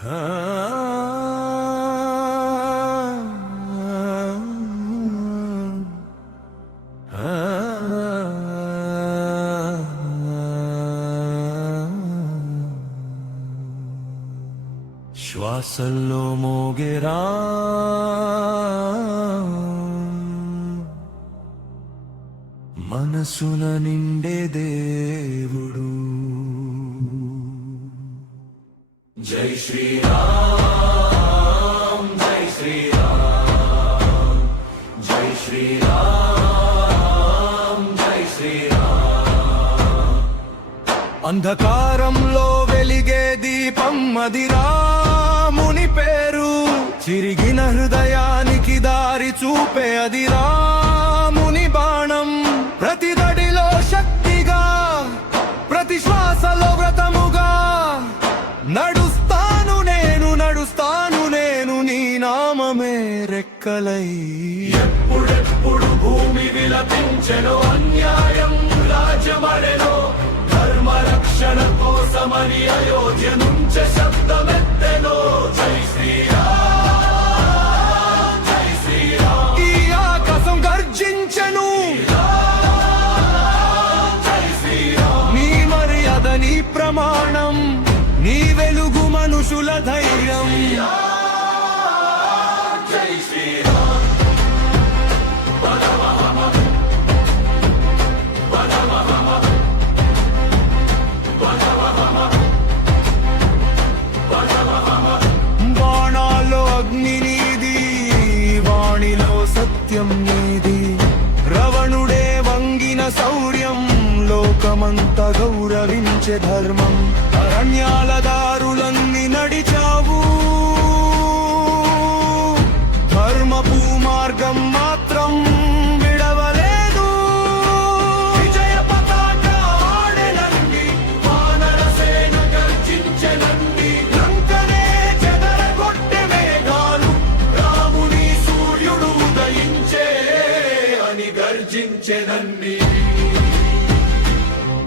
శ్వాసల్లో మోగెరా మనసున నిండే దేవుడు. జై శ్రీరామ్ జై శ్రీరామ్ జై శ్రీరామ్ జై శ్రీరామ్. అంధకారంలో వెలిగే దీపం అది రాముని పేరు. చిరిగిన హృదయానికి దారి చూపే అది రాముని బాణం. ప్రతి దడిలో శక్తిగా, ప్రతి శ్వాసలో వ్రతముగా నడుస్తాను నేను నీ నామమే రెక్కలై. ఎప్పుడెప్పుడు భూమి విలపించెనో, అన్యాయం రాజ్యమడెనో, ధర్మ రక్షణ కోసమని అయోధ్య నుంచే శబ్దమెత్తెనో. జై శ్రీరామ్ జై శ్రీరామ్. ఈ ఆకాశం గర్జించెను, జై శ్రీరామ్. నీ మర్యాద, నీ ప్రమాణం, నీ వెలుగు మనుషుల ధైర్యం. జై శ్రీరామ్. బాణాల్లో అగ్ని నీది, వాణిలో సత్యం నీది. రవణుడే వంగిన శౌర్యం, లోకమంత గౌరవించే ధర్మం. అరణ్యాల దారులన్నీ నడిచావు, ధర్మపు మార్గం మాత్రం విడవలేదు. విజయ పతాక ఆడెనండి, వానర సేన గర్జించెనండి. లంకనే చెదరగొట్టె వేగాలు, రాముని సూర్యుడు ఉదయించే అని గర్జించెనండి.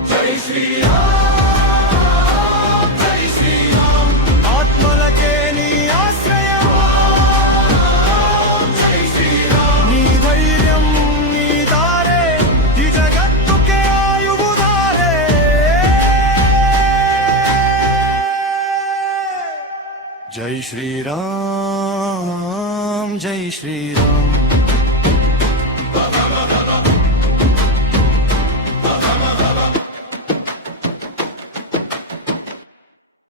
జై శ్రీరామ్ జై శ్రీరామ్. ఆత్మలకే నీ ఆశ్రయం, జై శ్రీరామ్. నీ ధైర్యం, నీ దారే, ఈ జగత్తుకే ఆయువుదారే. జై శ్రీరామ్ జై శ్రీరామ్.